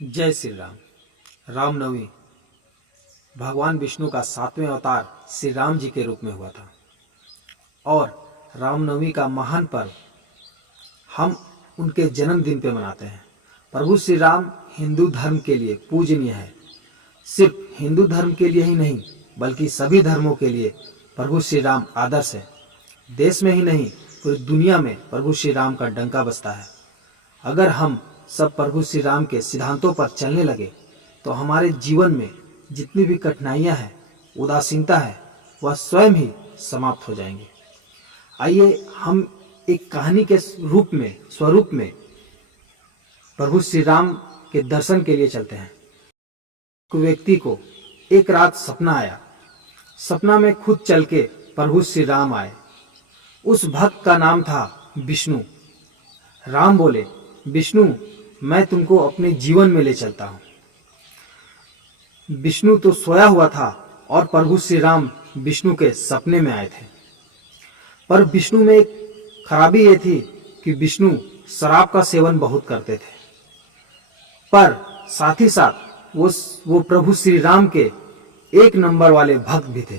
जय श्री राम। रामनवमी भगवान विष्णु का 7वें अवतार श्री राम जी के रूप में हुआ था और रामनवमी का महान पर्व हम उनके जन्मदिन पे मनाते हैं। प्रभु श्री राम हिंदू धर्म के लिए पूजनीय है। सिर्फ हिंदू धर्म के लिए ही नहीं बल्कि सभी धर्मों के लिए प्रभु श्री राम आदर्श है। देश में ही नहीं पूरी दुनिया में प्रभु श्री राम का डंका बजता है। अगर हम सब प्रभु श्री राम के सिद्धांतों पर चलने लगे तो हमारे जीवन में जितनी भी कठिनाइयां हैं, उदासीनता है, वह स्वयं ही समाप्त हो जाएंगे। आइए हम एक कहानी के स्वरूप में प्रभु श्री राम के दर्शन के लिए चलते हैं। एक व्यक्ति को एक रात सपना आया। सपना में खुद चल के प्रभु श्री राम आए। उस भक्त का नाम था विष्णु। राम बोले, विष्णु मैं तुमको अपने जीवन में ले चलता हूं। विष्णु तो सोया हुआ था और प्रभु श्री राम विष्णु के सपने में आए थे। पर विष्णु में एक खराबी ये थी कि विष्णु शराब का सेवन बहुत करते थे, पर साथ ही साथ वो प्रभु श्री राम के एक नंबर वाले भक्त भी थे।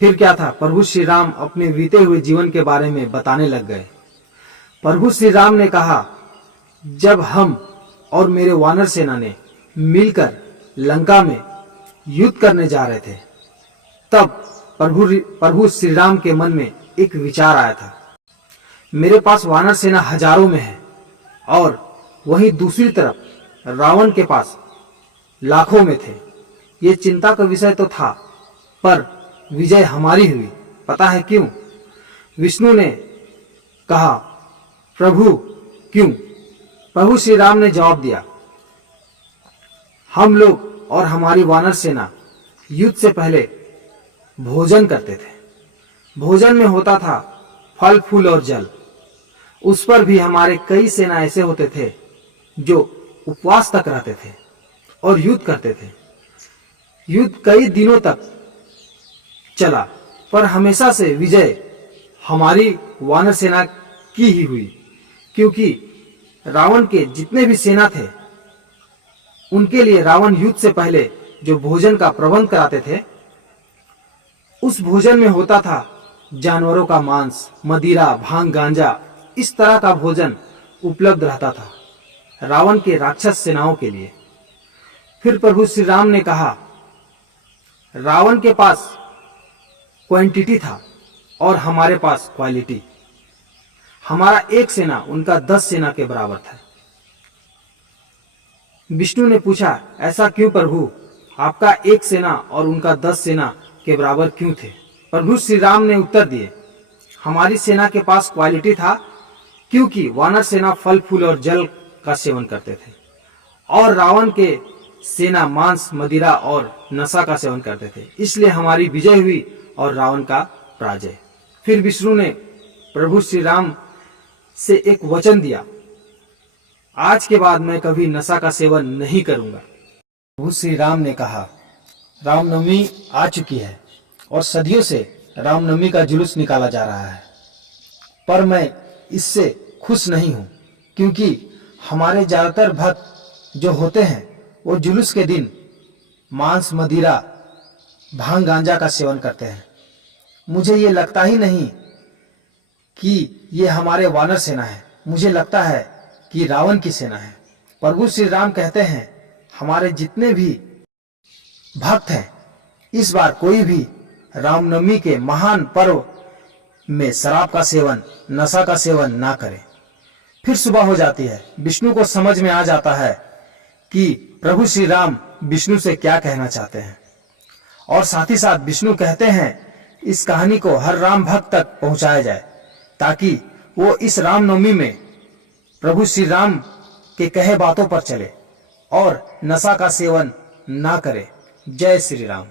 फिर क्या था, प्रभु श्री राम अपने बीते हुए जीवन के बारे में बताने लग गए। प्रभु श्री राम ने कहा, जब हम और मेरे वानर सेना ने मिलकर लंका में युद्ध करने जा रहे थे, तब प्रभु श्री राम के मन में एक विचार आया था। मेरे पास वानर सेना हजारों में है और वहीं दूसरी तरफ रावण के पास लाखों में थे। ये चिंता का विषय तो था, पर विजय हमारी हुई। पता है क्यों? विष्णु ने कहा, प्रभु क्यों? प्रभु श्री राम ने जवाब दिया, हम लोग और हमारी वानर सेना युद्ध से पहले भोजन करते थे। भोजन में होता था फल फूल और जल। उस पर भी हमारे कई सेना ऐसे होते थे जो उपवास तक रहते थे और युद्ध करते थे। युद्ध कई दिनों तक चला, पर हमेशा से विजय हमारी वानर सेना की ही हुई, क्योंकि रावण के जितने भी सेना थे उनके लिए रावण युद्ध से पहले जो भोजन का प्रबंध कराते थे, उस भोजन में होता था जानवरों का मांस, मदिरा, भांग, गांजा, इस तरह का भोजन उपलब्ध रहता था रावण के राक्षस सेनाओं के लिए। फिर प्रभु श्री राम ने कहा, रावण के पास क्वांटिटी था और हमारे पास क्वालिटी। हमारा एक सेना उनका 10 सेना के बराबर था। विष्णु ने पूछा, ऐसा क्यों प्रभु? आपका एक सेना और उनका 10 सेना के बराबर क्यों थे? प्रभु श्री राम ने उत्तर दिए, हमारी सेना के पास क्वालिटी था क्योंकि वानर सेना फल फूल और जल का सेवन करते थे और रावण के सेना मांस, मदिरा और नशा का सेवन करते थे। इसलिए हमारी विजय हुई और रावण का पराजय। फिर विष्णु ने प्रभु श्री राम से एक वचन दिया, आज के बाद मैं कभी नशा का सेवन नहीं करूंगा। प्रभु श्री राम ने कहा, रामनवमी आ चुकी है और सदियों से रामनवमी का जुलूस निकाला जा रहा है, पर मैं इससे खुश नहीं हूं, क्योंकि हमारे ज्यादातर भक्त जो होते हैं वो जुलूस के दिन मांस, मदिरा, भांग, गांजा का सेवन करते हैं। मुझे ये लगता ही नहीं कि ये हमारे वानर सेना है, मुझे लगता है कि रावण की सेना है। प्रभु श्री राम कहते हैं, हमारे जितने भी भक्त हैं, इस बार कोई भी रामनवमी के महान पर्व में शराब का सेवन, नशा का सेवन ना करे। फिर सुबह हो जाती है। विष्णु को समझ में आ जाता है कि प्रभु श्री राम विष्णु से क्या कहना चाहते हैं, और साथ ही साथ विष्णु कहते हैं इस कहानी को हर राम भक्त तक पहुंचाया जाए, ताकि वो इस रामनवमी में प्रभु श्री राम के कहे बातों पर चले और नशा का सेवन ना करे। जय श्री राम।